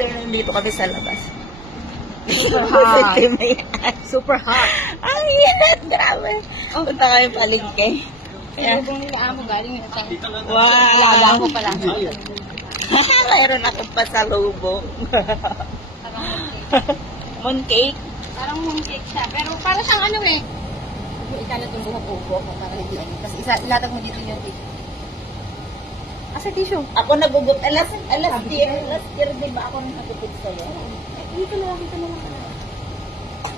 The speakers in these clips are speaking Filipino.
dito, nandito kami sa labas. Super hot. Super hot. Ang init, grabe. Punta kami palengke. Kaya, Kung nilaan mo galing yun tayo. wow. Mo pala. Mayroon akong pasalubong. Mooncake. Parang mooncake siya. Pero parang siyang ano eh. Ikalat yung buhok ubo ko para hindi ano. Tapos ilatag mo dito yung tissue. Asa tissue? Ako nagugup. Last year, di ba ako nang nagupit sa'yo? Dito na lang, dito na lang.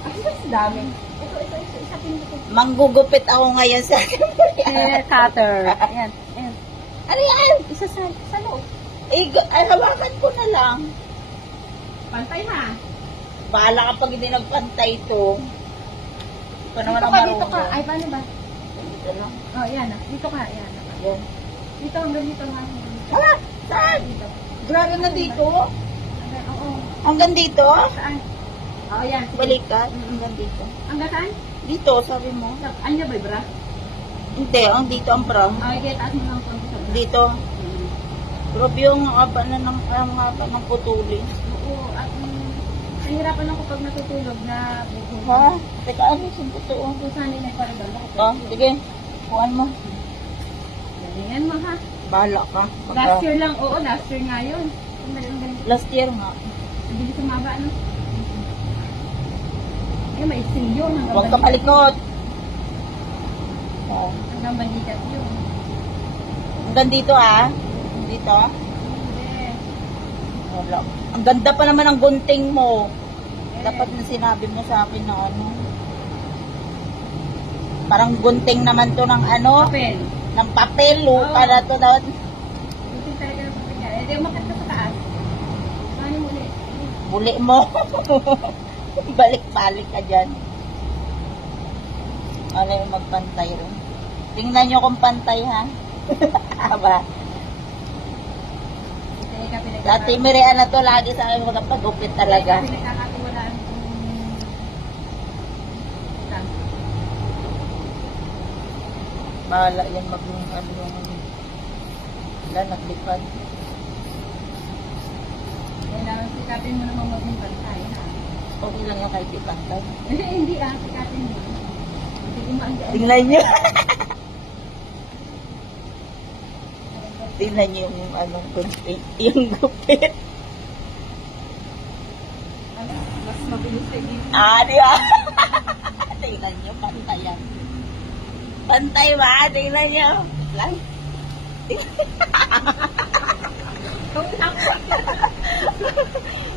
Ay, mas dami. Ito, isa pinito. Manggugupit ako ngayon sa Cutter. Ayan, ayan. Ano yan? Isa sa loob. Ay, hawakan ko na lang. Pantay ha. Bahala kapag hindi nagpantay ito. Ito naman ang Dito ka. marunong. Ay, paano ba? Dito lang. Oh, yan na. Dito ka, yan. Yan. Dito, hanggang dito nga. Ah, saan? Dito. Grabe na dito. Oo. Hanggang dito? Saan? Oo, yan. Balikan. Hanggang dito. Hanggang saan? Dito, sabi mo. Anya ba, bra? Hindi, ang dito ang brown. Okay, taas mo lang konti sa bra. Dito. Grabe yung haba na ang haba ng putuli. Oo, at nahihirapan ako pag natutulog na buko. Ha? Teka, ano yung puto? Kung saan yung nagparabal ako. Ah, sige. Kuhaan mo. Galingan mo ha. Bahala ka. Last year lang, oo, last year nga yun. Ang galing. Last year nga. Ang bilis sumaba, ano? Eh, may silyo. Huwag ka malikot. Oh. Hanggang balikat yun. Hanggang dito ah. Dito. Yes. Wala. Ang ganda pa naman ng gunting mo. Dapat na sinabi mo sa akin na ano. Parang gunting naman to ng ano. Papel. Ng papel. Oo. Para to na. Buti talaga ng papel yan. Eh, di umakat ka sa taas. Paano mo ulit? Muli mo. Balik-balik ka dyan. Ano yung magpantay rin. Tingnan nyo kung pantay ha. Aba. Dati mirian na to lagi sa akin magpagupit talaga. Pinagkakatiwalaan kong Bahala yan maging ano yung wala naglipad. kailangan sikapin mo naman maging pantay ha. Okay lang yung kahit ipantay. Hindi sikapin mo. Hindi umaandaan. Tingnan nyo. Tingnan nyo yung anong gunting. Yung gupit. Mas mabilis sa dito. Di ba? Tingnan nyo, pantay yan. Pantay ba? Tingnan nyo. Lang.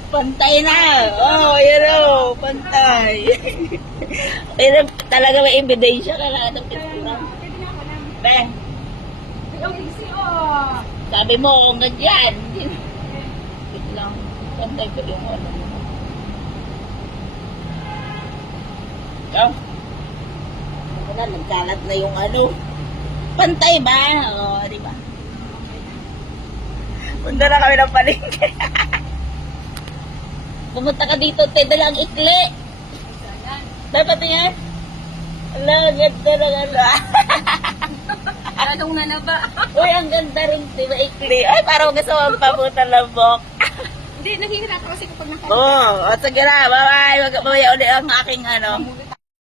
Pantay na. Oh, yun o. Pantay. Pero talaga may ebidensya ka na ng pintura. Ben, Ang easy oh. sabi mo kung ganyan. Wait lang. Pantay ko yung ano. Ikaw? Wala, nagkalat na yung ano. Pantay ba? Oo, di ba? Punta na kami ng palengke. Pumunta ka dito, te, dalang ikli. Dapat yan? Ala, ganda na ano. Anong na ba? Uy, ang ganda rin, di ba, ikli. Ay, parang gusto mo papunta lambok. Hindi, nahihirap kasi kapag Oo, sige na, bye-bye. Mamaya ulit ang aking ano.